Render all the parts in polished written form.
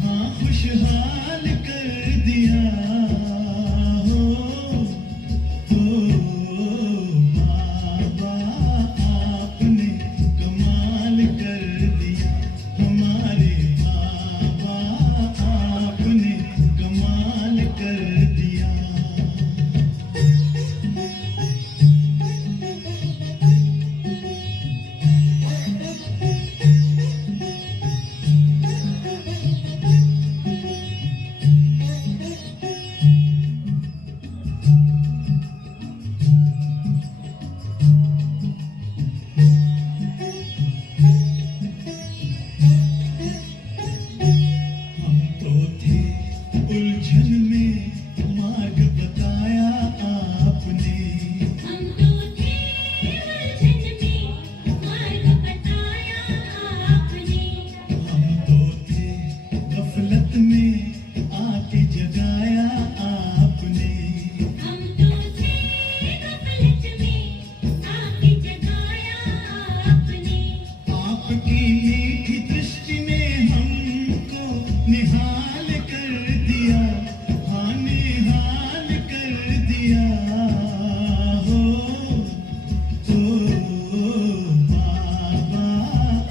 हाँ खुशहाल कर दिया हो बाबा आपने कमाल कर दिया हमारे बाबा आपने कमाल कर दिया। हम तो थे उलझन में मार्ग बताया आपने हम तो थे उलझन में मार्ग बताया आपने हम तो थे गफलत में आके जगाया आपने हम तो थे गफलत में आके जगाया आपने आपकी मीठी दृष्टि ने हमको निहाल कर दिया हाँ निहाल कर दिया हो बाबा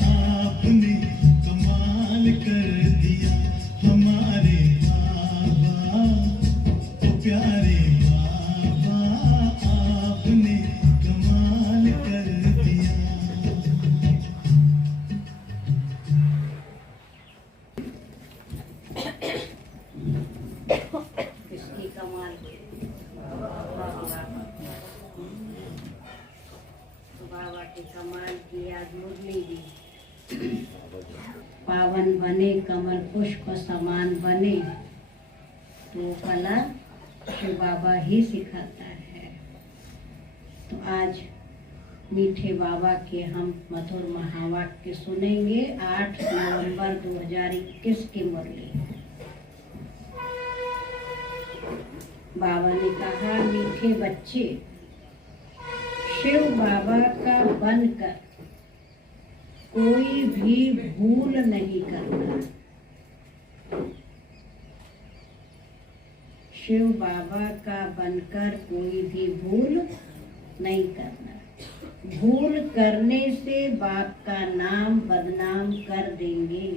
आपने कमाल कर दिया हमारे बाबा ओ प्यारे बाबा आपने कमाल कर दिया। किसकी कमाल तो बाबा की कमाल की आज मुरली दी। पावन बने कमल पुष्प समान बने तो कला शिव बाबा ही सिखाता है। तो आज मीठे बाबा के हम मधुर महावाक्य सुनेंगे। 8 नवंबर 2021 की मुरली। बाबा ने कहा, मीठे बच्चे शिव बाबा का बनकर कोई भी भूल नहीं करना। शिव बाबा का बनकर कोई भी भूल नहीं करना। भूल करने से बाप का नाम बदनाम कर देंगे।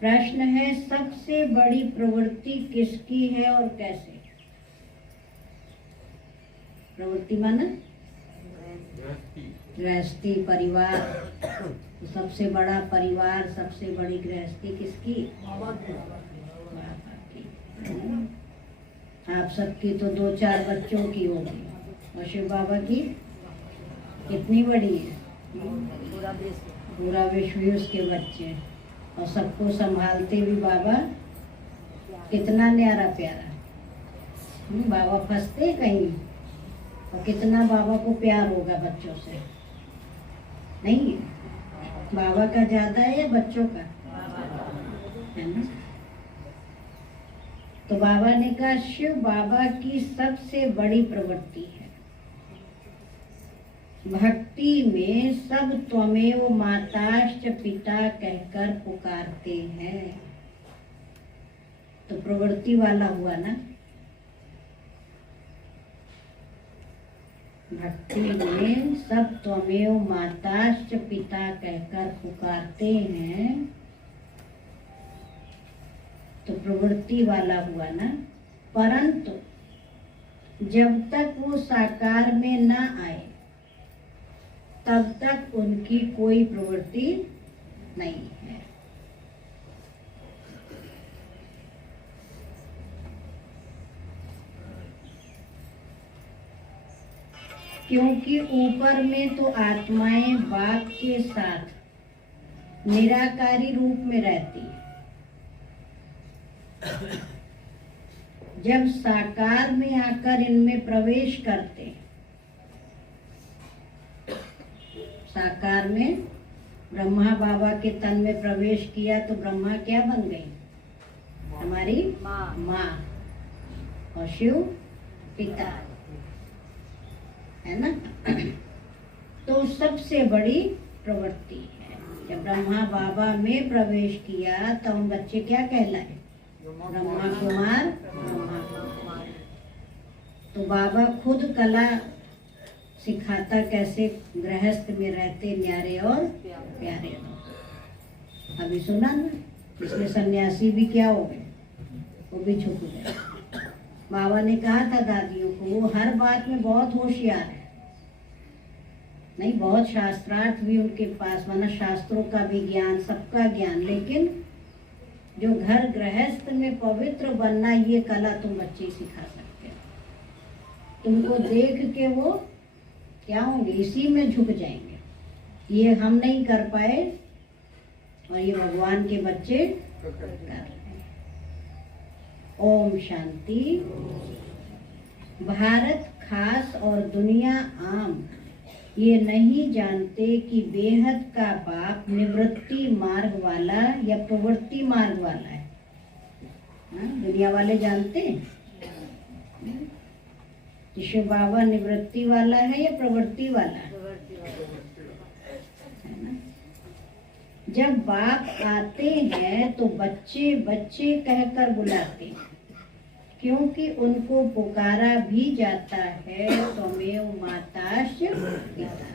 प्रश्न है, सबसे बड़ी प्रवृत्ति किसकी है और कैसे? प्रवृत्ति माना गृहस्थी परिवार। तो सबसे बड़ा परिवार, सबसे बड़ी गृहस्थी किसकी? बाबा की। आप सबकी तो 2-4 बच्चों की होगी और शिव बाबा की कितनी बड़ी है? पूरा विश्व ही उसके बच्चे हैं। और सबको संभालते भी बाबा कितना न्यारा प्यारा। बाबा फंसते कहीं और कितना बाबा को प्यार होगा बच्चों से? नहीं है। बाबा का ज्यादा है या बच्चों का? है ना? तो बाबा ने कहा शिव बाबा की सबसे बड़ी प्रवृत्ति है। भक्ति में सब त्वमेव माताश्च पिता कहकर पुकारते हैं। तो प्रवृत्ति वाला हुआ ना। भक्ति में सब त्वमेव माताश्च पिता कहकर पुकारते हैं तो प्रवृत्ति वाला हुआ ना। परंतु जब तक वो साकार में ना आए तब तक उनकी कोई प्रवृत्ति नहीं है। क्योंकि ऊपर में तो आत्माएं बाप के साथ निराकारी रूप में रहती है। जब साकार में आकर इनमें प्रवेश करते हैं, साकार में ब्रह्मा बाबा के तन में प्रवेश किया तो ब्रह्मा क्या बन गई? हमारी माँ और शिव पिता, है ना। तो सबसे बड़ी प्रवृत्ति है। जब ब्रह्मा बाबा में प्रवेश किया तो हम बच्चे क्या कहलाए? ब्रह्मा कुमार ब्रह्मा कुमार। तो बाबा खुद कला सिखाता, कैसे गृहस्थ में रहते न्यारे और प्यारे हो। अभी सुना ना, इसलिए सन्यासी भी क्या हो गए, वो भी छुप गए। बाबा ने कहा था दादियों को, वो हर बात में बहुत होशियार है, नहीं बहुत शास्त्रार्थ भी उनके पास, वरना शास्त्रों का भी ज्ञान, सबका ज्ञान, लेकिन जो घर गृहस्थ में पवित्र बनना, ये कला तुम बच्चे सिखा सकते हो। तुमको देख के वो क्या होंगे, इसी में झुक जाएंगे। ये हम नहीं कर पाए और ये भगवान के बच्चे कर रहे हैं। ओम शांति। भारत खास और दुनिया आम ये नहीं जानते कि बेहद का बाप निवृत्ति मार्ग वाला या प्रवृत्ति मार्ग वाला है। दुनिया वाले जानते हैं कि शिव बाबा निवृत्ति वाला है या प्रवृत्ति वाला है ना? जब बाप आते हैं तो बच्चे बच्चे कहकर बुलाते हैं, क्योंकि उनको पुकारा भी जाता है त्वमेव माताश्च पिता,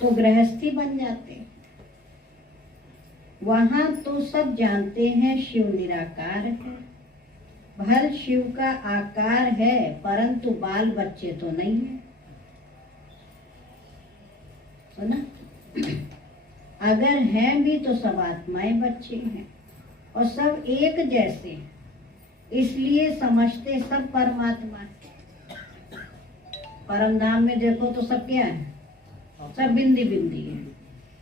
तो गृहस्थी बन जाते हैं। वहां तो सब जानते हैं शिव निराकार है, हर शिव का आकार है, परंतु बाल बच्चे तो नहीं है। सुना? अगर हैं भी तो सब आत्माएं बच्चे हैं और सब एक जैसे हैं, इसलिए समझते सब परमात्मा है। परम धाम में देखो तो सब क्या है, सब बिंदी बिंदी है।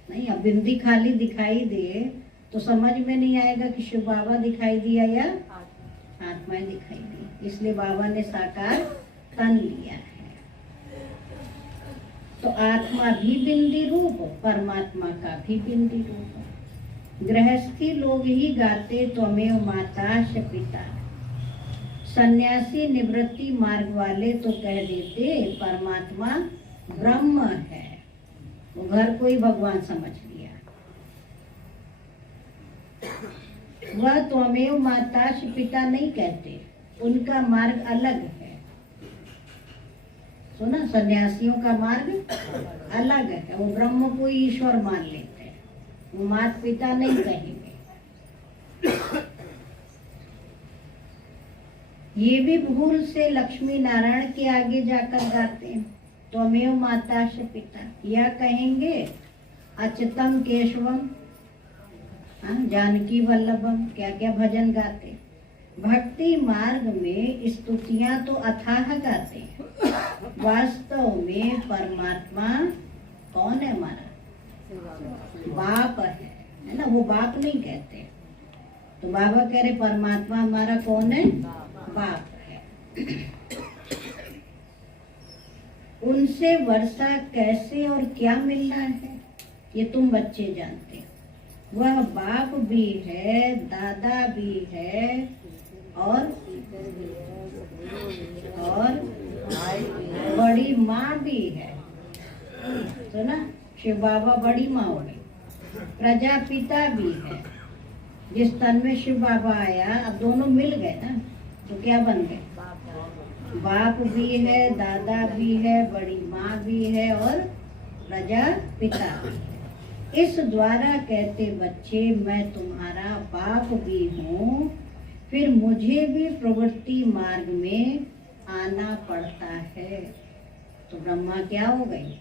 नहीं, अब बिंदी खाली दिखाई दे तो समझ में नहीं आएगा कि शिव बाबा दिखाई दिया या आत्माएं दिखाई दी। इसलिए बाबा ने साकार तन लिया है। तो आत्मा भी बिंदी रूप, परमात्मा का भी बिंदी रूप। गृहस्थी लोग ही गाते त्वमेव माताश्च पिता, सन्यासी निवृत्ति मार्ग वाले तो कह देते परमात्मा ब्रह्म है, वो घर को ही भगवान समझ लिया। वह त्वमेव माताश्च पिता नहीं कहते, उनका मार्ग अलग है। सुना, सन्यासियों का मार्ग अलग है, वो ब्रह्म को ईश्वर मान लेते हैं, वो माता पिता नहीं कहेंगे। ये भी भूल से लक्ष्मी नारायण के आगे जाकर गाते हैं त्वमेव माताश्च पिता, या कहेंगे अच्युतम केशवम, जानकी वल्लभम, क्या क्या भजन गाते। भक्ति मार्ग में स्तुतियां तो अथाह गाते हैं, वास्तव में परमात्मा कौन है हमारा? बाप है ना, वो बाप नहीं कहते। तो बाबा कह रहे परमात्मा हमारा कौन है? बाप है। उनसे वर्षा कैसे और क्या मिलना है ये तुम बच्चे जानते हो। वह बाप भी है, दादा भी है और बड़ी माँ भी है। तो ना, शिव बाबा बड़ी माँ हो गई। प्रजापिता भी है, जिस तन में शिव बाबा आया, अब दोनों मिल गए ना, तो क्या बन गए? बाप भी है, दादा भी है, बड़ी माँ भी है और प्रजापिता भी है। इस द्वारा कहते बच्चे मैं तुम्हारा बाप भी हूँ, फिर मुझे भी प्रवृत्ति मार्ग में आना पड़ता है। तो ब्रह्मा क्या हो गई?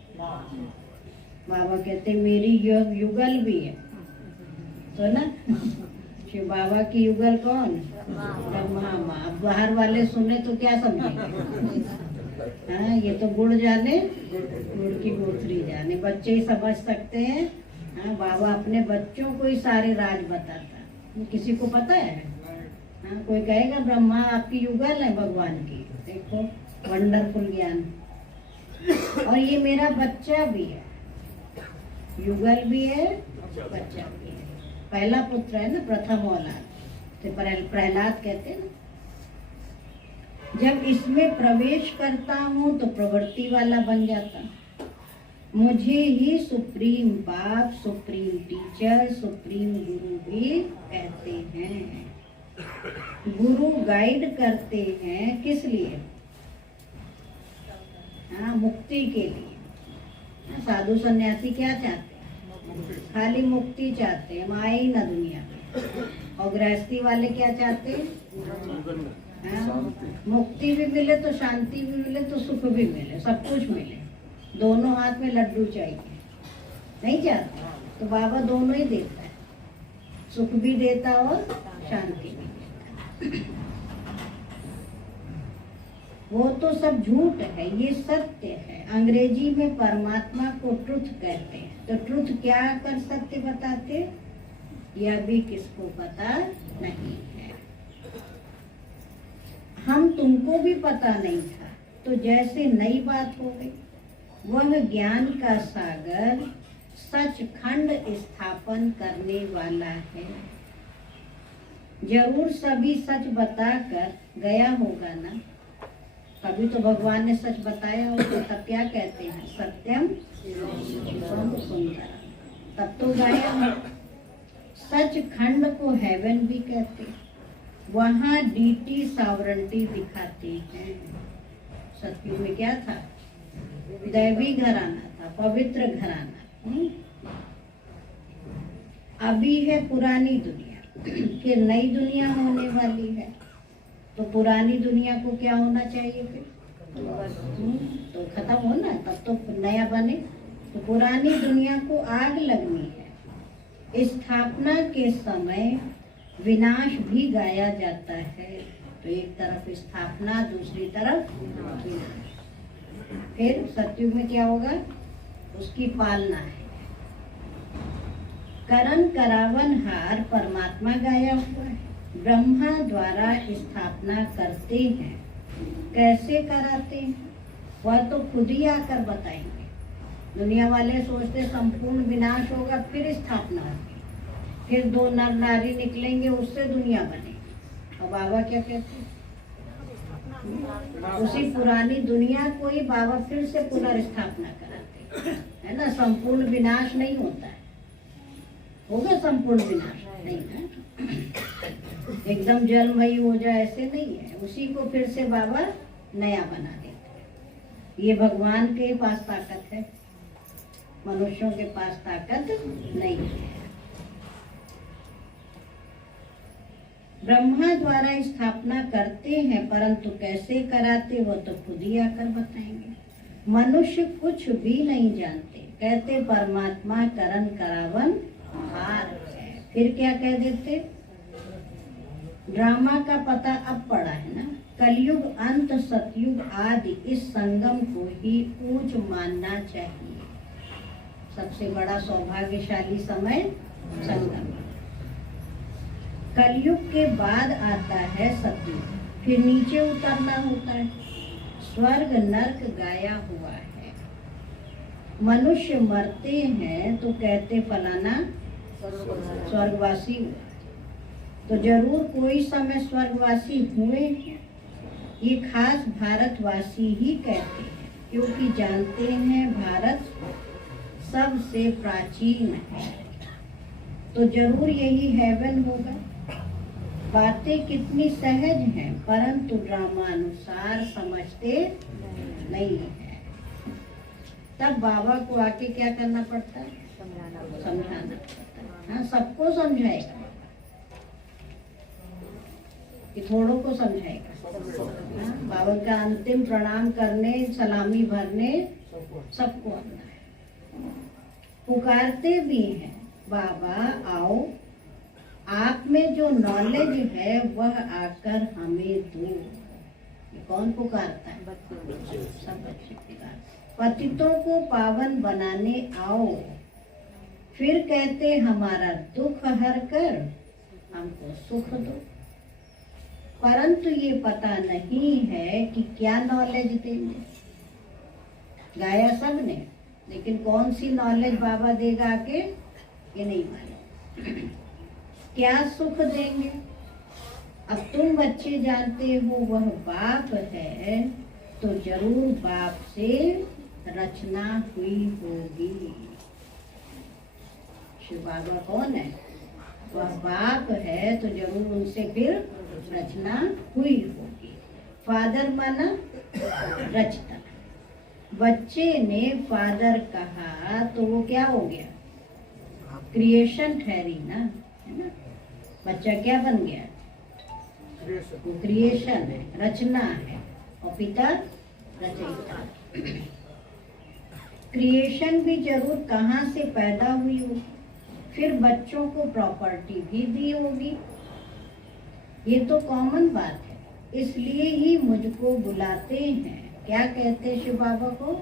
बाबा कहते मेरी युगल भी है। तो ना, शिव बाबा की युगल कौन? ब्रह्मा माँ। अब बाहर वाले सुने तो क्या समझेंगे? हाँ, ये तो गुड़ जाने गुड़ की गोथरी जाने, बच्चे ही समझ सकते हैं। हाँ, बाबा अपने बच्चों को ही सारे राज बताता, किसी को पता है? हाँ, कोई कहेगा ब्रह्मा आपकी युगल है भगवान की, देखो वंडरफुल ज्ञान। और ये मेरा बच्चा भी है, युगल भी है, बच्चा भी है। पहला पुत्र है ना, प्रथम औलाद, तो प्रहलाद कहते हैं ना। जब इसमें प्रवेश करता हूँ तो प्रवृत्ति वाला बन जाता, मुझे ही सुप्रीम बाप, सुप्रीम टीचर, सुप्रीम गुरु भी कहते हैं। गुरु गाइड करते हैं किस लिए? हाँ, मुक्ति के लिए। साधु सन्यासी क्या चाहते हैं? खाली मुक्ति चाहते हैं, माया ही ना दुनिया में। और गृहस्थी वाले क्या चाहते हैं? हाँ, मुक्ति भी मिले तो शांति भी मिले तो सुख भी मिले, सब कुछ मिले। दोनों हाथ में लड्डू चाहिए, नहीं चाहते? तो बाबा दोनों ही देता है, सुख भी देता और शांति भी देता। वो तो सब झूठ है, ये सत्य है। अंग्रेजी में परमात्मा को ट्रुथ कहते हैं। तो ट्रुथ क्या कर सत्य बताते, यह भी किसको पता नहीं है। हम तुमको भी पता नहीं था, तो जैसे नई बात हो गई। वह ज्ञान का सागर सचखंड स्थापन करने वाला है। जरूर सभी सच बताकर गया होगा ना। कभी तो भगवान ने सच बताया होगा, तब क्या कहते हैं? सत्यम शिवम सुंदरम। तब तो गाया है। सचखंड को हेवन भी कहते हैं। वहाँ डीटी सॉवरेंटी दिखाते हैं। सत्युग में क्या था? दैवी घराना था, पवित्र घराना। अभी है पुरानी दुनिया, फिर नई दुनिया होने वाली है। तो पुरानी दुनिया को क्या होना चाहिए फिर? तो खत्म होना, तब तो नया बने। तो पुरानी दुनिया को आग लगनी है। स्थापना के समय विनाश भी गाया जाता है। तो एक तरफ स्थापना, दूसरी तरफ विनाश। फिर सत्युग में क्या होगा? उसकी पालना है। करण करावन हार परमात्मा गाया हुआ है। ब्रह्मा द्वारा स्थापना करते हैं। कैसे कराते हैं वह तो खुद ही आकर बताएंगे। दुनिया वाले सोचते संपूर्ण विनाश होगा फिर स्थापना होगी, फिर दो नर नारी निकलेंगे उससे दुनिया बनेगी। और बाबा क्या कहते हैं? उसी पुरानी दुनिया को ही बाबा फिर से पुनर्स्थापना कराते है ना। संपूर्ण विनाश नहीं होता है। होगा संपूर्ण विनाश? नहीं ना। एकदम जलमयी हो जाए ऐसे नहीं है। उसी को फिर से बाबा नया बना देते हैं। ये भगवान के पास ताकत है, मनुष्यों के पास ताकत नहीं है। ब्रह्मा द्वारा स्थापना करते हैं, परंतु कैसे कराते वो तो खुद ही आकर बताएंगे। मनुष्य कुछ भी नहीं जानते, कहते परमात्मा करण करावन हार है। फिर क्या कह देते? ड्रामा का पता अब पड़ा है ना। कलयुग अंत सतयुग आदि इस संगम को ही ऊंच मानना चाहिए। सबसे बड़ा सौभाग्यशाली समय संगम। कलयुग के बाद आता है सतयुग, फिर नीचे उतरना होता है। स्वर्ग नर्क गाया हुआ है। मनुष्य मरते हैं तो कहते फलाना स्वर्गवासी हुआ। तो जरूर कोई समय स्वर्गवासी हुए हैं। ये खास भारतवासी ही कहते हैं, क्योंकि जानते हैं भारत सबसे प्राचीन है। तो जरूर यही हेवन होगा। बातें कितनी सहज हैं, परंतु ड्रामानुसार समझते नहीं है। तब बाबा को आके क्या करना पड़ता है? समझाना पड़ता है। हाँ, सबको समझाएगा कि थोड़ों को समझाएगा। हाँ, बाबा का अंतिम प्रणाम करने, सलामी भरने सबको आना है। पुकारते भी हैं, बाबा आओ, आप में जो नॉलेज है वह आकर हमें दो। ये कौन पुकारता है? सब बच्चे पुकारते। पतितों को पावन बनाने आओ, फिर कहते हमारा दुख हर कर हमको सुख दो। परंतु ये पता नहीं है कि क्या नॉलेज देंगे। गाया सब ने, लेकिन कौन सी नॉलेज बाबा देगा आके ये नहीं मालूम। क्या सुख देंगे? अब तुम बच्चे जानते हो वह बाप है, तो जरूर बाप से रचना हुई होगी। शिव बाबा कौन है? वह बाप है तो जरूर उनसे फिर रचना हुई होगी। फादर माना रचता। बच्चे ने फादर कहा तो वो क्या हो गया? क्रिएशन ठहरी ना, है ना। बच्चा क्या बन गया? वो क्रिएशन है, रचना है, और पिता रचयिता। क्रिएशन भी जरूर कहाँ से पैदा हुई होगी, फिर बच्चों को प्रॉपर्टी भी दी होगी। ये तो कॉमन बात है, इसलिए ही मुझको बुलाते हैं। क्या कहते हैं शिव बाबा को?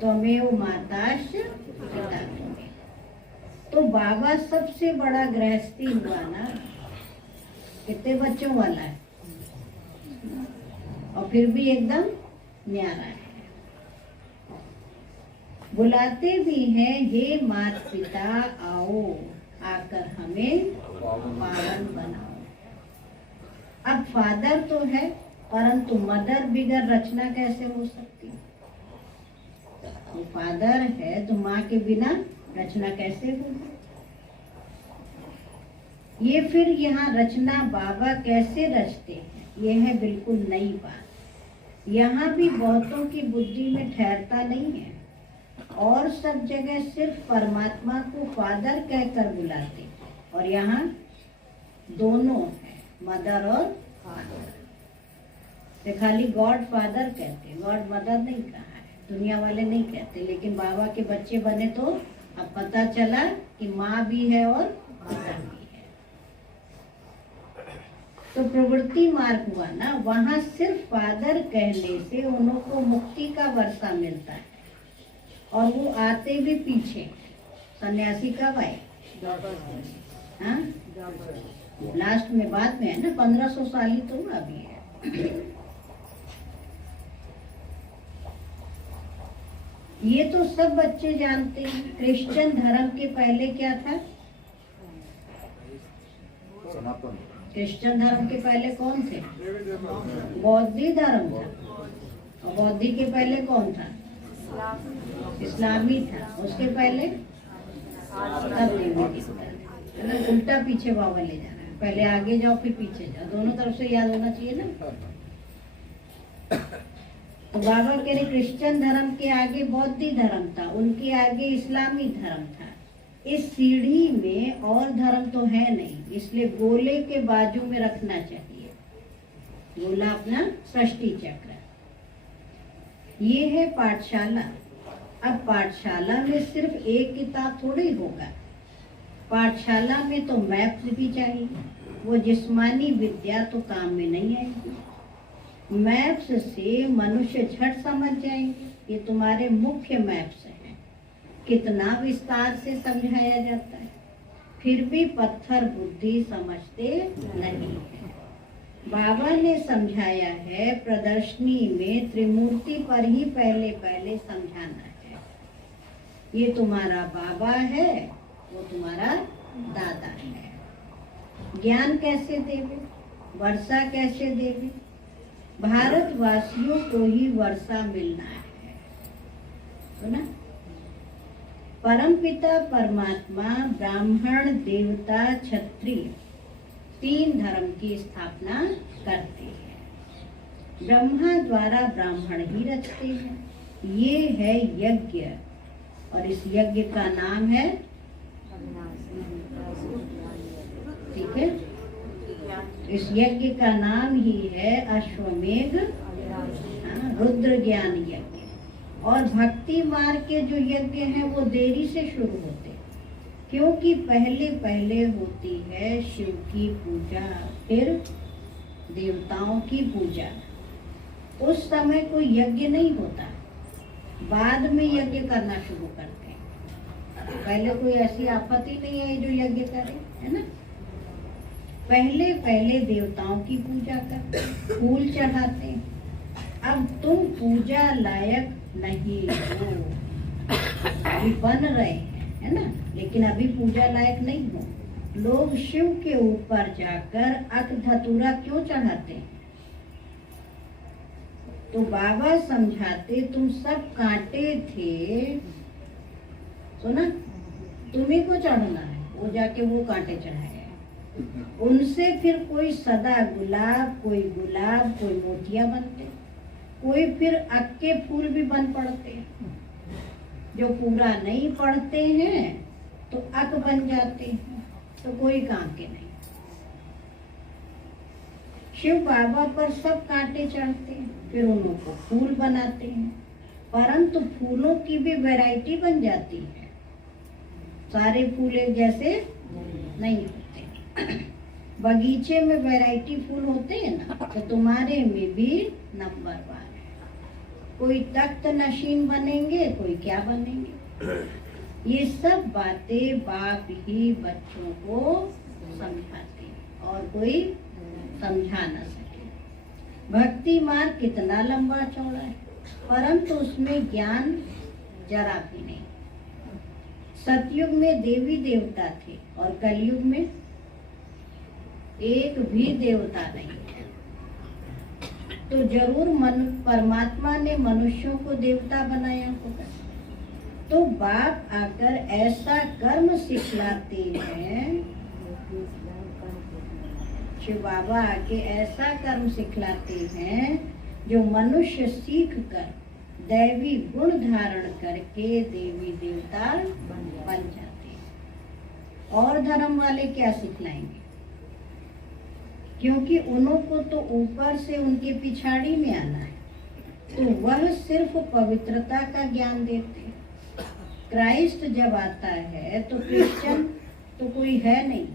त्वमेव माताश्च पिता त्वमेव। तो बाबा सबसे बड़ा गृहस्थी हुआ ना, कितने बच्चों वाला है, और फिर भी एकदम न्यारा है। बुलाते भी हैं, हे माता पिता आओ, आकर हमें पावन बनाओ। अब फादर तो है, परंतु मदर बिगर रचना कैसे हो सकती? तो फादर है तो माँ के बिना रचना कैसे होगी? ये फिर यहाँ रचना बाबा कैसे रचते हैं, यह है बिल्कुल नई बात। यहाँ भी बहुतों की बुद्धि में ठहरता नहीं है, और सब जगह सिर्फ परमात्मा को फादर कहकर बुलाते, और यहाँ दोनों है, मदर और फादर। तो खाली गॉड फादर कहते, गॉड मदर नहीं कहा है, दुनिया वाले नहीं कहते। लेकिन बाबा के बच्चे बने तो अब पता चला कि माँ भी है और पिता भी है। तो प्रवृत्ति मार्ग हुआ ना, वहाँ सिर्फ फादर कहने से उन्हों को मुक्ति का वर्षा मिलता है, और वो आते भी पीछे। सन्यासी कब आए? हाँ, लास्ट में, बाद में है ना, 1500 साल ही तो अभी है। ये तो सब बच्चे जानते हैं। क्रिश्चियन धर्म के पहले क्या था? क्रिश्चियन धर्म के पहले कौन थे? बौद्धी धर्म था। और बौद्धी के पहले कौन था? इस्लामी था। उसके पहले उल्टा पीछे बाबा ले जाना है, पहले आगे जाओ फिर पीछे जाओ, दोनों तरफ से याद होना चाहिए ना। तो बाबा कह रहे क्रिश्चियन धर्म के आगे बौद्धी धर्म था, उनके आगे इस्लामी धर्म था। इस सीढ़ी में और धर्म तो है नहीं, इसलिए गोले के बाजू में रखना चाहिए। गोला अपना सृष्टि चक्र। ये है पाठशाला। अब पाठशाला में सिर्फ एक किताब थोड़ी होगा, पाठशाला में तो मैप्स भी चाहिए। वो जिस्मानी विद्या तो काम में नहीं आएगी। मैप्स से मनुष्य झट समझ जाएंगे। ये तुम्हारे मुख्य मैप्स हैं। कितना विस्तार से समझाया जाता है, फिर भी पत्थर बुद्धि समझते नहीं है। बाबा ने समझाया है, प्रदर्शनी में त्रिमूर्ति पर ही पहले पहले समझाना है। ये तुम्हारा बाबा है, वो तुम्हारा दादा है। ज्ञान कैसे देवे, वर्षा कैसे देवे? भारतवासियों को ही वर्षा मिलना है, तो ना। परमपिता परमात्मा ब्राह्मण, देवता, क्षत्रिय, 3 धर्म की स्थापना करते हैं। ब्रह्मा द्वारा ब्राह्मण ही रचते हैं। ये है यज्ञ, और इस यज्ञ का नाम है, ठीक है, इस यज्ञ का नाम ही है अश्वमेध रुद्र ज्ञान यज्ञ। और भक्ति मार्ग के जो यज्ञ हैं वो देरी से शुरू होते, क्योंकि पहले पहले होती है शिव की पूजा, फिर देवताओं की पूजा। उस समय कोई यज्ञ नहीं होता, बाद में यज्ञ करना शुरू करते हैं। पहले कोई ऐसी आपत्ति नहीं है जो यज्ञ करे, है ना। पहले पहले देवताओं की पूजा करते, फूल चढ़ाते हैं। अब तुम पूजा लायक नहीं हो, अभी बन रहे हैं, है ना, लेकिन अभी पूजा लायक नहीं हो। लोग शिव के ऊपर जाकर अक धतूरा क्यों चढ़ाते हैं? तो बाबा समझाते, तुम सब कांटे थे, सुना, तुम्ही को चढ़ना है, वो जाके वो कांटे चढ़ाए। उनसे फिर कोई सदा गुलाब, कोई मोतिया बनते, कोई फिर अक के फूल भी बन पड़ते हैं। जो पूरा नहीं पढ़ते हैं तो अक बन जाते हैं, तो कोई काम के नहीं। शिव बाबा पर सब कांटे चढ़ते हैं, फिर उनको फूल बनाते हैं, परंतु फूलों की भी वैरायटी बन जाती है। सारे फूल एक जैसे नहीं होते। बगीचे में वैरायटी फूल होते हैं ना, तो तुम्हारे में भी नंबर 1 है। कोई तख्त नशीन बनेंगे, कोई क्या बनेंगे। ये सब बातें बाप ही बच्चों को समझाते हैं और कोई समझा न सके। भक्ति मार्ग कितना लंबा चौड़ा है, परंतु उसमें ज्ञान जरा भी नहीं। सतयुग में देवी देवता थे और कलयुग में एक भी देवता नहीं है। तो जरूर परमात्मा ने मनुष्यों को देवता बनाया होगा। तो बाप आकर ऐसा कर्म सिखलाते हैं, शिव बाबा आके ऐसा कर्म सिखलाते हैं जो मनुष्य सीख कर दैवी गुण धारण करके देवी देवता बन जाते हैं। और धर्म वाले क्या सिखलाएंगे, क्योंकि उनको तो ऊपर से उनके पिछाड़ी में आना है, तो वह सिर्फ पवित्रता का ज्ञान देते हैं। क्राइस्ट जब आता है तो क्रिश्चियन तो कोई है नहीं।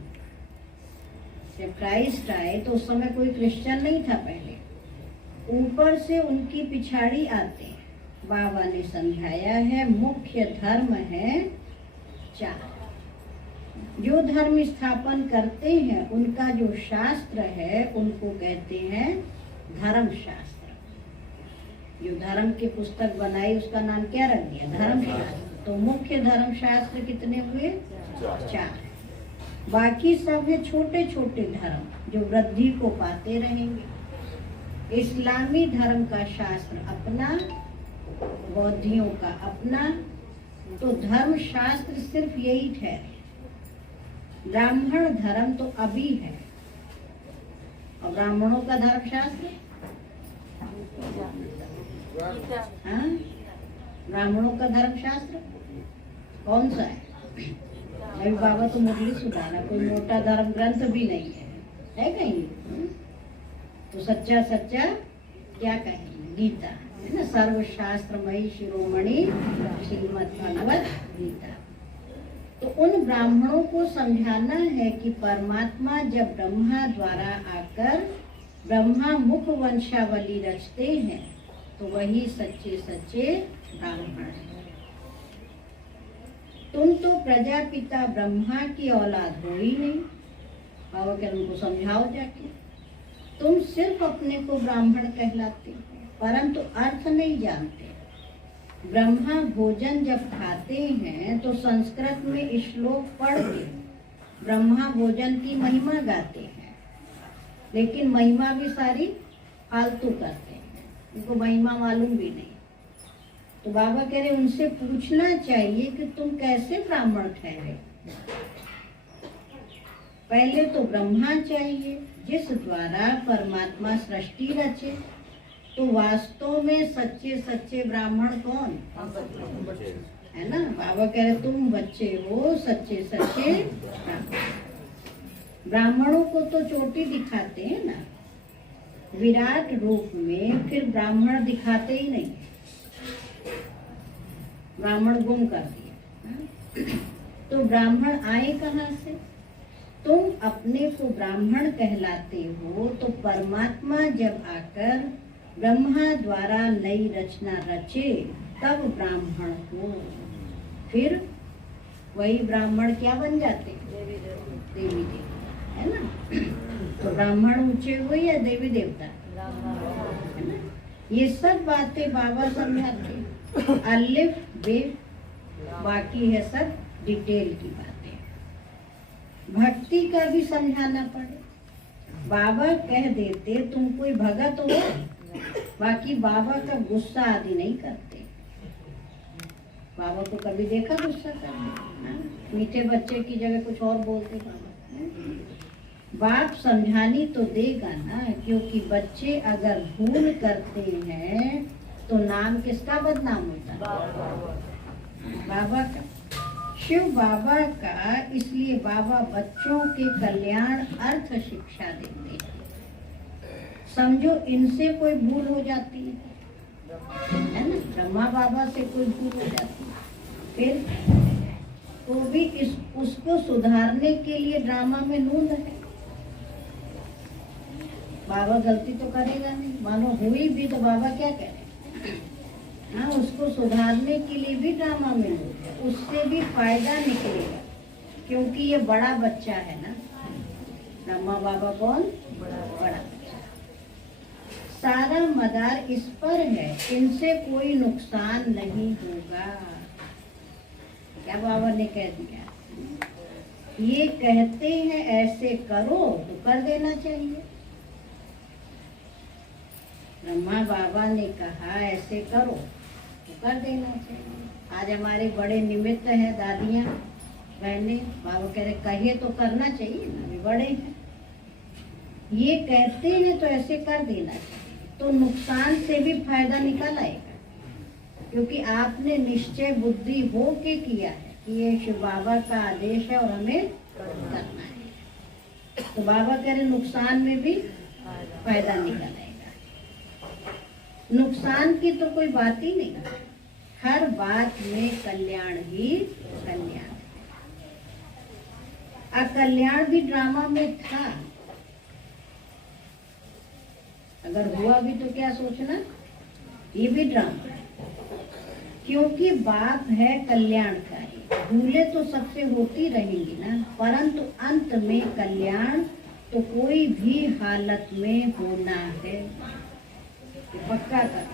जब क्राइस्ट आए तो उस समय कोई क्रिश्चियन नहीं था पहले, ऊपर से उनकी पिछाड़ी आते हैं। बाबा ने समझाया है मुख्य धर्म है 4। जो धर्म स्थापन करते हैं उनका जो शास्त्र है उनको कहते हैं धर्म शास्त्र। जो धर्म की पुस्तक बनाई उसका नाम क्या रख दिया, धर्म शास्त्र। तो मुख्य धर्म शास्त्र कितने हुए, 4। बाकी सब है छोटे छोटे धर्म जो वृद्धि को पाते रहेंगे। इस्लामी धर्म का शास्त्र अपना, बौद्धियों का अपना। तो धर्म शास्त्र सिर्फ यही ठहरे। ब्राह्मण धर्म तो अभी है, और ब्राह्मणों का धर्म शास्त्र, हाँ, ब्राह्मणों का धर्म शास्त्र कौन सा है? अभी बाबा तो मुरली सुनाना, कोई मोटा धर्म ग्रंथ भी नहीं है कहीं? तो सच्चा सच्चा क्या कहेंगे, गीता है ना, सर्वशास्त्रमयी शिरोमणि श्रीमद् भगवत गीता। तो उन ब्राह्मणों को समझाना है कि परमात्मा जब ब्रह्मा द्वारा आकर ब्रह्मा मुख वंशावली रचते हैं तो वही सच्चे सच्चे ब्राह्मण हैं। तुम तो प्रजापिता ब्रह्मा की औलाद हो ही नहीं। बाबा के उनको समझाओ जाके। तुम सिर्फ अपने को ब्राह्मण कहलाते हो, परंतु अर्थ नहीं जानते। ब्रह्मा भोजन जब खाते हैं तो संस्कृत में श्लोक पढ़ के ब्रह्मा भोजन की महिमा गाते हैं, लेकिन महिमा भी सारी फालतू करते हैं, उनको महिमा मालूम भी नहीं। तो बाबा कह रहे उनसे पूछना चाहिए कि तुम कैसे ब्राह्मण ठहरे। पहले तो ब्रह्मा चाहिए जिस द्वारा परमात्मा सृष्टि रचे। तो वास्तव में सच्चे सच्चे ब्राह्मण कौन है ना? बाबा कह रहे तुम बच्चे हो सच्चे सच्चे ब्राह्मण। ब्राह्मणों को तो चोटी दिखाते हैं ना विराट रूप में, फिर ब्राह्मण दिखाते ही नहीं, ब्राह्मण गुम कर दिया। तो ब्राह्मण आए कहाँ से? तुम अपने को ब्राह्मण कहलाते हो तो परमात्मा जब आकर ब्रह्मा द्वारा नई रचना रचे तब ब्राह्मण हो। फिर वही ब्राह्मण क्या बन जाते? देवी देवता, है ना? तो ब्राह्मण ऊंचे हुए या देवी देवता, है ना? ये सब बातें बाबा समझाते। अलिफ बे, बाकी है सब डिटेल की बातें। भक्ति का भी समझाना पड़े। बाबा कह देते तुम कोई भगत हो, बाकी बाबा का गुस्सा आदि नहीं करते। बाबा को कभी देखा गुस्सा करते? हाँ? मीठे बच्चे की जगह कुछ और बोलते बाबा। हाँ? बाप समझानी तो देगा ना, क्योंकि बच्चे अगर भूल करते हैं तो नाम किसका बदनाम होता है? बाबा का, शिव बाबा का। इसलिए बाबा बच्चों के कल्याण अर्थ शिक्षा देते हैं। समझो इनसे कोई भूल हो जाती है ना, ब्रह्मा बाबा से कोई भूल हो जाती है, फिर तो भी उसको सुधारने के लिए ड्रामा में नूंद है। बाबा गलती तो करेगा नहीं, मानो हुई भी तो बाबा क्या करें? हाँ, उसको सुधारने के लिए भी ड्रामा में नूंद है, उससे भी फायदा निकलेगा, क्योंकि ये बड़ा बच्चा है ना। ब्रह्मा बाबा कौन? बड़ा बच्चा। सारा मदार इस पर है, इनसे कोई नुकसान नहीं होगा। क्या बाबा ने कह दिया? ये कहते हैं ऐसे करो तो कर देना चाहिए। ब्रह्मा बाबा ने कहा ऐसे करो तो कर देना चाहिए। आज हमारे बड़े निमित्त हैं दादियाँ बहनें, बाबा कह रहे कहिए तो करना चाहिए ना, अभी बड़े हैं। ये कहते हैं तो ऐसे कर देना चाहिए, तो नुकसान से भी फायदा निकल आएगा, क्योंकि आपने निश्चय बुद्धि हो के किया है कि ये शिव बाबा का आदेश है और हमें करना है। तो बाबा कह रहे नुकसान में भी फायदा निकल आएगा। नुकसान की तो कोई बात ही नहीं, हर बात में कल्याण ही कल्याण। अकल्याण भी ड्रामा में था, अगर हुआ भी तो क्या सोचना, ये भी ड्रामा है, क्योंकि बाप है कल्याणकारी। भूले तो सबसे होती रहेंगी ना, परंतु अंत में कल्याण तो कोई भी हालत में होना है, पक्का कर।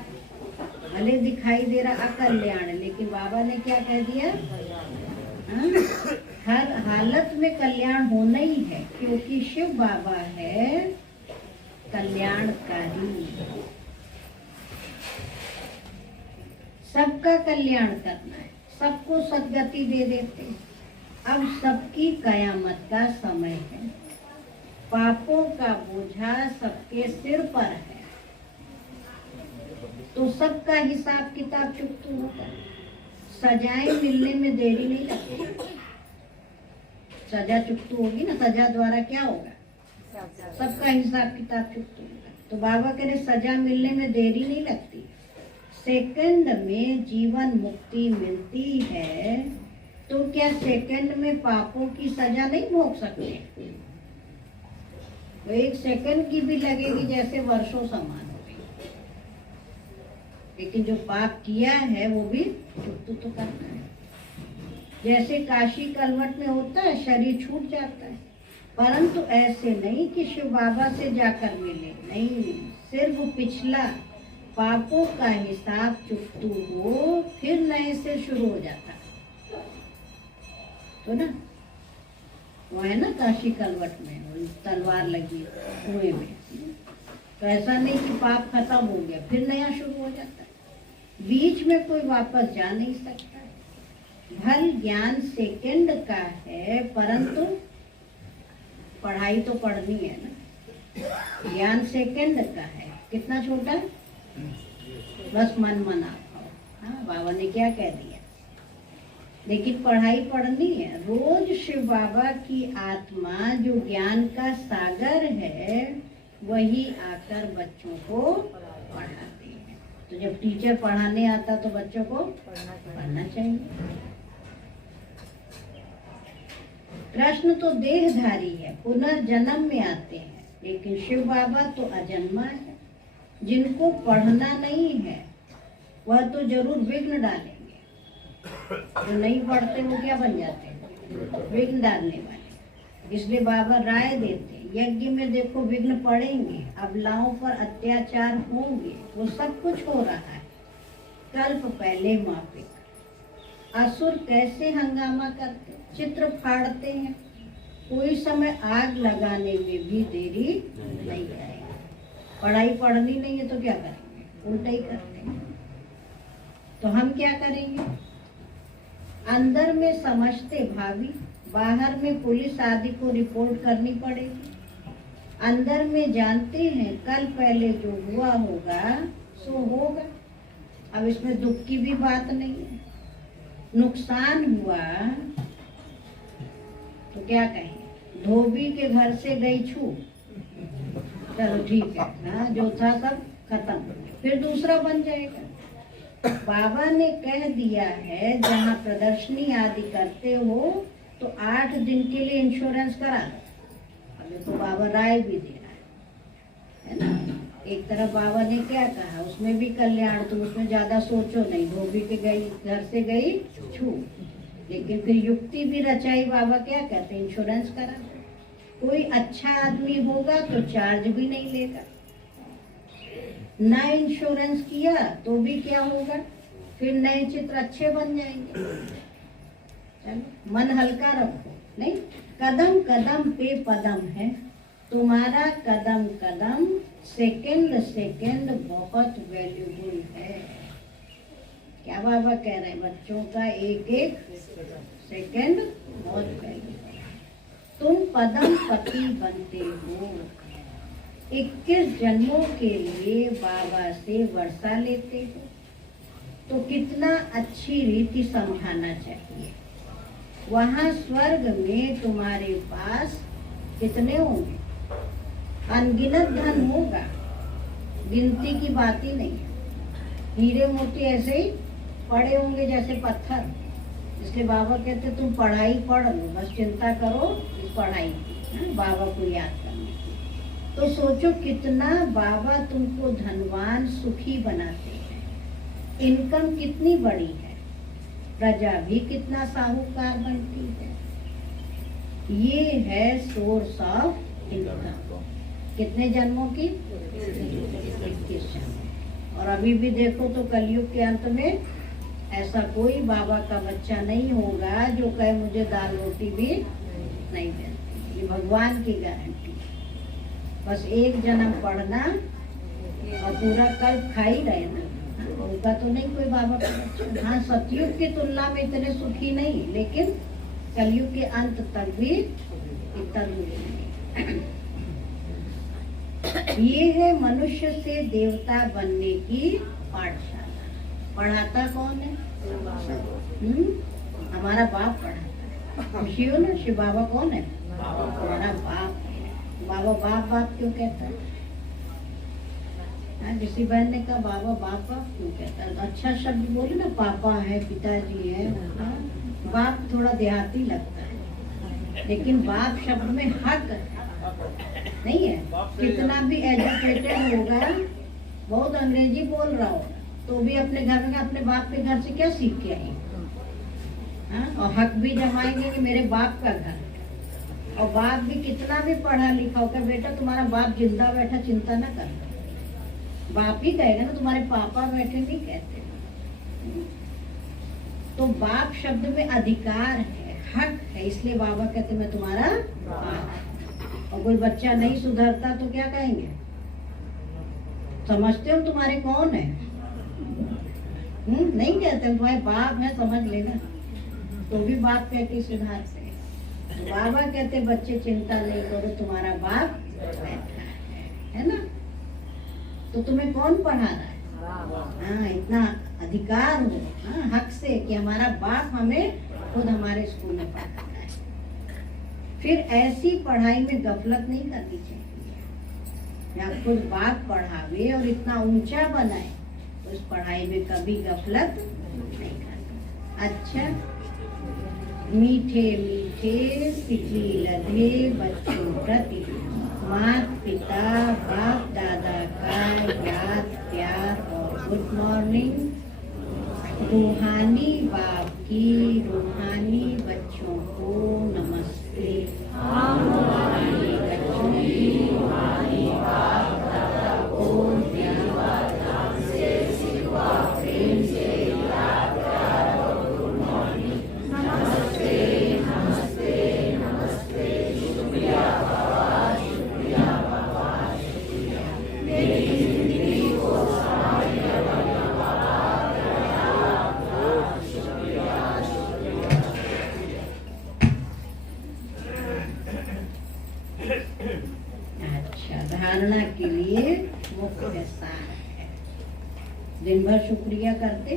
भले दिखाई दे रहा अकल्याण, लेकिन बाबा ने क्या कह दिया? हाँ? हर हालत में कल्याण होना ही है, क्योंकि शिव बाबा है कल्याणकारी। सबका कल्याण करना है, सबको सद्गति दे देते। अब सबकी कयामत का समय है, पापों का बोझा सबके सिर पर है, तो सबका हिसाब किताब चुकता होगा। सजाएं मिलने में देरी नहीं लगती, सजा चुकती होगी ना, सजा द्वारा क्या होगा? सबका हिसाब किताब चुकता होगा। तो बाबा कह रहे सजा मिलने में देरी नहीं लगती, सेकंड में जीवन मुक्ति मिलती है। तो क्या सेकंड में पापों की सजा नहीं भोग सकते? तो एक सेकंड की भी लगेगी जैसे वर्षों समान हो गई, लेकिन जो पाप किया है वो भी चुकता तो करना है। जैसे काशी कलवट में होता है, शरीर छूट जाता है, परंतु ऐसे नहीं कि शिव बाबा से जाकर मिले, नहीं, सिर्फ पिछला पापों का हिसाब चुकतू हो, फिर नए से शुरू हो जाता। तो ना वो है ना काशी कलवट में तलवार लगी कुएं में, तो ऐसा नहीं कि पाप खत्म हो गया फिर नया शुरू हो जाता है, बीच में कोई वापस जा नहीं सकता। भल ज्ञान सेकंड का है, परंतु पढ़ाई तो पढ़नी है ना। ज्ञान सेकंड का है, कितना छोटा, बस मन मना खाओ। हाँ, बाबा ने क्या कह दिया, लेकिन पढ़ाई पढ़नी है। रोज शिव बाबा की आत्मा जो ज्ञान का सागर है, वही आकर बच्चों को पढ़ाते हैं। तो जब टीचर पढ़ाने आता तो बच्चों को पढ़ना चाहिए। कृष्ण तो देहधारी है, पुनर्जन्म में आते हैं, लेकिन शिव बाबा तो अजन्मा है। जिनको पढ़ना नहीं है वह तो जरूर विघ्न डालेंगे, जो नहीं पढ़ते वो क्या बन जाते हैं? विघ्न डालने वाले। इसलिए बाबा राय देते हैं, यज्ञ में देखो विघ्न पड़ेंगे, अबलाओं पर अत्याचार होंगे, वो सब कुछ हो रहा है। कल्प पहले मापिक असुर कैसे हंगामा करते, चित्र फाड़ते हैं, कोई समय आग लगाने में भी देरी नहीं आएगी। पढ़ाई पढ़नी नहीं है तो क्या करेंगे? उल्टा ही करते हैं। तो हम क्या करेंगे? अंदर में समझते भाभी, बाहर में पुलिस आदि को रिपोर्ट करनी पड़ेगी। अंदर में जानते हैं कल पहले जो हुआ होगा सो होगा। अब इसमें दुख की भी बात नहीं है। नुकसान हुआ तो क्या कहें, धोबी के घर से गई छू, चलो ठीक है ना, जो था सब खत्म, फिर दूसरा बन जाएगा। बाबा ने कह दिया है जहाँ प्रदर्शनी आदि करते हो तो 8 दिन के लिए इंश्योरेंस करा दो। अब तो बाबा राय भी दे रहा है ना। एक तरफ बाबा ने क्या कहा, उसमें भी कल्याण, तो उसमें ज्यादा सोचो नहीं, धोबी के गई घर से गई छू। लेकिन फिर युक्ति भी रचाई बाबा, क्या कहते हैं, इंश्योरेंस करा दो। कोई अच्छा आदमी होगा तो चार्ज भी नहीं लेगा, ना इंश्योरेंस किया तो भी क्या होगा, फिर नए चित्र अच्छे बन जाएंगे। चलो मन हल्का रखो, नहीं, कदम कदम पे पदम है, तुम्हारा कदम कदम सेकंड सेकंड बहुत वैल्यूबल है। क्या बाबा कह रहे हैं, बच्चों का एक एक सेकंड बहुत वैल्यूबल है। तुम पदम पति बनते हो। 21 जन्मों के लिए बाबा से वर्षा लेते हो, तो कितना अच्छी रीति समझाना चाहिए। वहाँ स्वर्ग में तुम्हारे पास कितने होंगे, अनगिनत धन होगा, गिनती की बात ही नहीं है। हीरे मोती ऐसे ही पड़े होंगे जैसे पत्थर। इसलिए बाबा कहते तुम पढ़ाई पढ़ लो, बस चिंता करो इस पढ़ाई की, बाबा को याद करने की। तो सोचो कितना बाबा तुमको धनवान सुखी बनाते हैं। इनकम कितनी बड़ी है, प्रजा भी कितना साहूकार बनती है। ये है सोर्स ऑफ इनकम। कितने जन्मों की, 21 जन्म। और अभी भी देखो तो कलयुग के अंत में ऐसा कोई बाबा का बच्चा नहीं होगा जो कहे मुझे दाल रोटी भी नहीं मिलती। ये भगवान की गारंटी है। बस एक जन्म पढ़ना और पूरा कल्प खा ही रहना, होगा तो नहीं कोई बाबा का बच्चा। हाँ, सतयुग की तुलना में इतने सुखी नहीं, लेकिन कलयुग के अंत तक भी इतना दुखी नहीं। ये है मनुष्य से देवता बनने की पाठशाला। पढ़ाता कौन है, हमारा बाप पढ़ाता है। खुशी हो ना, शिव बाबा कौन है, हमारा बाप है। बाबा बाप बाप क्यों कहता है, किसी बहन ने कहा बाबा बाप बाप क्यों कहता है, अच्छा शब्द बोले ना, पापा है, पिताजी है। बाप थोड़ा देहाती लगता है, लेकिन बाप शब्द में हक नहीं है। कितना भी एजुकेटेड होगा, बहुत अंग्रेजी बोल रहा होगा, तो भी अपने घर में अपने बाप के घर से क्या सीख के आई, और हक भी जमाएंगे कि मेरे बाप का घर। और बाप भी कितना भी पढ़ा लिखा होगा, बेटा तुम्हारा बाप जिंदा बैठा चिंता ना कर, बाप ही कहेगा ना, तुम्हारे पापा बैठे नहीं कहते। तो बाप शब्द में अधिकार है, हक है, इसलिए बाबा कहते मैं तुम्हारा बाप। और कोई बच्चा नहीं सुधरता तो क्या कहेंगे, समझते हो तुम्हारे कौन है, नहीं कहते तुम्हारे बाप है, समझ लेना, तो भी बाप कह के सुधारते। तो बाबा कहते बच्चे चिंता नहीं करो, तुम्हारा बाप बैठा है ना। तो तुम्हें कौन पढ़ा रहा है, हाँ, इतना अधिकार हो, हाँ, हक से कि हमारा बाप हमें खुद हमारे स्कूल में पढ़ाता है। फिर ऐसी पढ़ाई में गफलत नहीं करनी चाहिए। या खुद बाप पढ़ावे और इतना ऊंचा बनाए, तो इस पढ़ाई में कभी गफलत नहीं करना। अच्छा, मीठे मीठे सिटी लधे बच्चों प्रति माता पिता बाप दादा का याद प्यार और गुड मॉर्निंग। रूहानी बाप की रूहानी बच्चों को नमस्ते। रूहानी बच्चों की रूहानी बाप दादा को प्यार से सिवा प्रेम से याद प्यार और गुड मॉर्निंग। नमस्ते नमस्ते नमस्ते। शुक्रिया बाबा, शुक्रिया बाबा, शुक्रिया। मेरी जिंदगी को संभालने वाला बाबा, शुक्रिया शुक्रिया एहसान है। दिन भर शुक्रिया करते।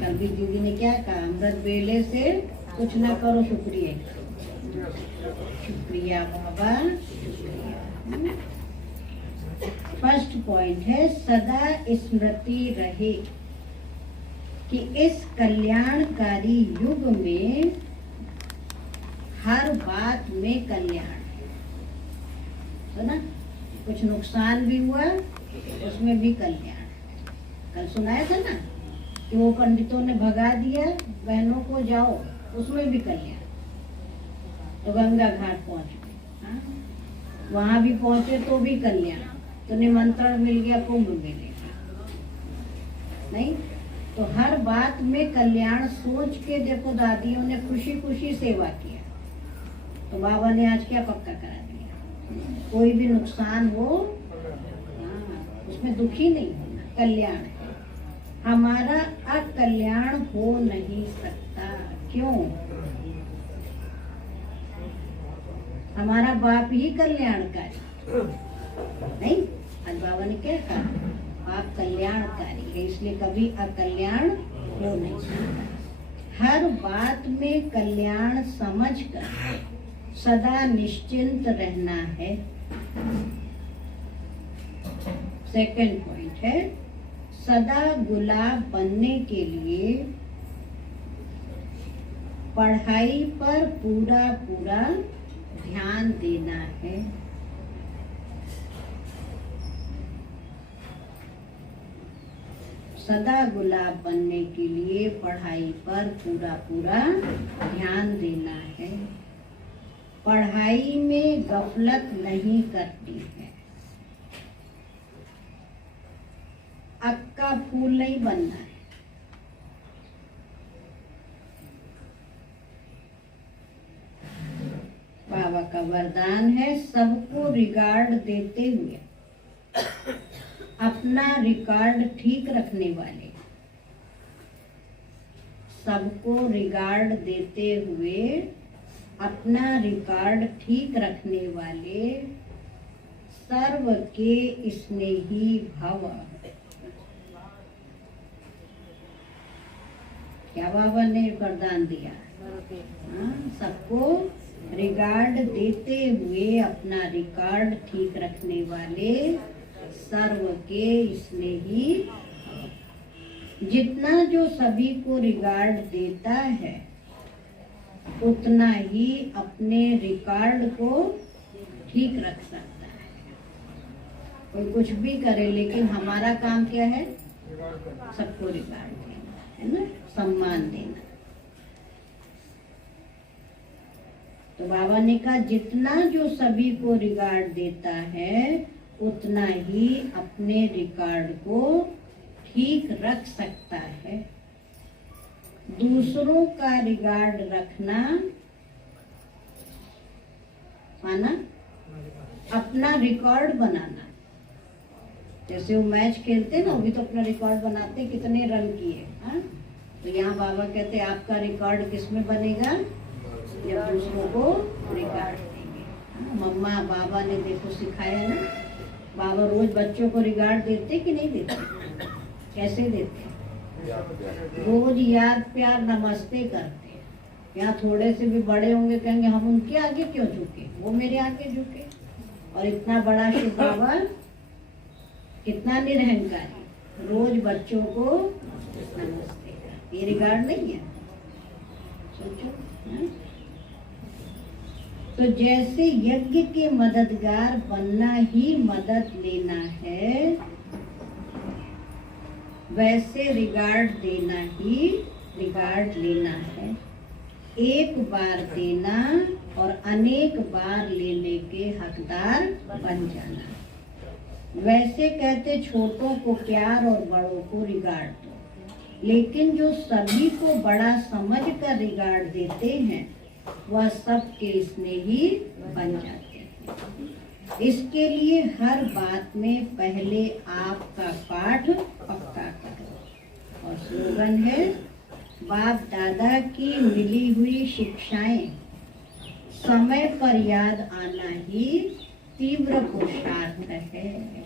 कल भी दीदी ने क्या कहा, अमृत बेले से कुछ ना करो, शुक्रिया शुक्रिया बाबा शुक्रिया। फर्स्ट पॉइंट है सदा स्मृति रहे कि इस कल्याणकारी युग में हर बात में कल्याण है ना। कुछ नुकसान भी हुआ उसमें भी कल्याण। कल सुनाया था ना कि वो पंडितों ने भगा दिया बहनों को, जाओ, उसमें भी कल्याण। तो गंगा घाट पहुंच गए, हाँ? वहां भी पहुंचे तो भी कल्याण। तो निमंत्रण मिल गया कुंभ मेले का, नहीं तो हर बात में कल्याण सोच के देखो दादियों ने खुशी खुशी सेवा किया। तो बाबा ने आज क्या पक्का करा दिया, कोई भी नुकसान हो उसमें दुखी नहीं होना, कल्याण है। हमारा अकल्याण हो नहीं सकता। क्यों? हमारा बाप ही कल्याणकारी नहीं। आज बाबा ने क्या कहा, आप कल्याणकारी है, इसलिए कभी अकल्याण हो नहीं सकता। हर बात में कल्याण समझकर सदा निश्चिंत रहना है। सेकंड पॉइंट है सदा गुलाब बनने के लिए पढ़ाई पर पूरा पूरा ध्यान देना है। सदा गुलाब बनने के लिए पढ़ाई पर पूरा पूरा ध्यान देना है। पढ़ाई में गफलत नहीं करनी है। अक्का फूल नहीं बनना है। बाबा का वरदान है सबको रिगार्ड देते हुए अपना रिकॉर्ड ठीक रखने वाले। सबको रिगार्ड देते हुए अपना रिकॉर्ड ठीक रखने वाले सर्व के स्नेही भव। क्या बाबा ने वरदान दिया? सबको रिगार्ड देते हुए अपना रिकॉर्ड ठीक रखने वाले सर्व के स्नेही। जितना जो सभी को रिगार्ड देता है उतना ही अपने रिकॉर्ड को ठीक रख सकता है। कोई कुछ भी करे लेकिन हमारा काम क्या है? सबको रिगार्ड देना है ना, सम्मान देना। तो बाबा ने कहा जितना जो सभी को रिगार्ड देता है उतना ही अपने रिकॉर्ड को ठीक रख सकता है। दूसरों का रिगार्ड रखना माना अपना रिकॉर्ड बनाना। जैसे वो मैच खेलते ना, वो भी तो अपना रिकॉर्ड बनाते, कितने रन किए। हाँ, तो यहाँ बाबा कहते आपका रिकॉर्ड किसमें बनेगा? जब दूसरों को रिकॉर्ड देंगे। मम्मा बाबा ने देखो सिखाया ना, बाबा रोज बच्चों को रिगार्ड देते कि नहीं देते? कैसे देते? रोज याद प्यार नमस्ते करते। यहाँ थोड़े से भी बड़े होंगे कहेंगे हम उनके आगे क्यों झुके, वो मेरे आगे झुके। और इतना बड़ा शिव बाबा कितना निरहंकारी, रोज बच्चों को नमस्ते करते। ये रिगार्ड नहीं है? सोचो। तो जैसे यज्ञ के मददगार बनना ही मदद लेना है, वैसे रिगार्ड देना ही रिगार्ड लेना है। एक बार देना और अनेक बार लेने के हकदार बन जाना। वैसे कहते छोटों को प्यार और बड़ों को रिगार्ड दो, लेकिन जो सभी को बड़ा समझ कर रिगार्ड देते हैं वह सबके स्नेही बन जाते हैं। इसके लिए हर बात में पहले आपका पाठ पक्का करो। और स्लोगन है बाप दादा की मिली हुई शिक्षाएं समय पर याद आना ही तीव्र पुरुषार्थ है।